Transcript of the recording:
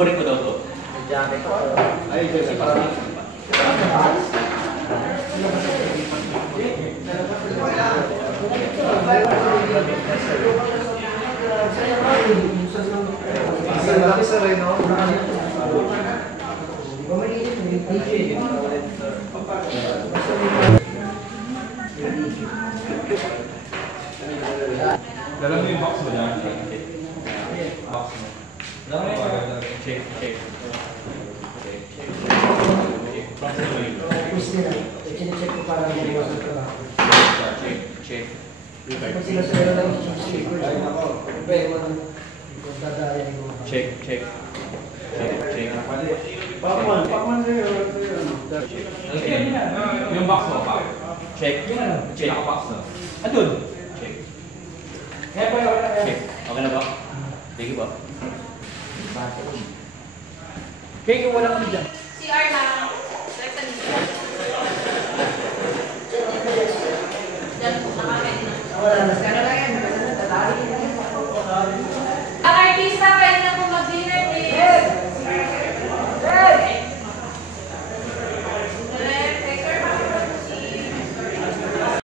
Favorite ko daw to. Ay, kasi parang laki sa rin, no? Dalam mo yung box mo dyan. Box mo. Check, check. Check ko para mag-iwasan ka lang. Check, check. Pag sila sa ito lang, check ko. Check, check. Check, check. Pakman sa'yo. Yung box mo, pa. Check. Check. Naka-box na. Andun. Check. Check. Okay na ba? Sige ba? Kaya kung wala kami dyan. CR lang. Select sa nito.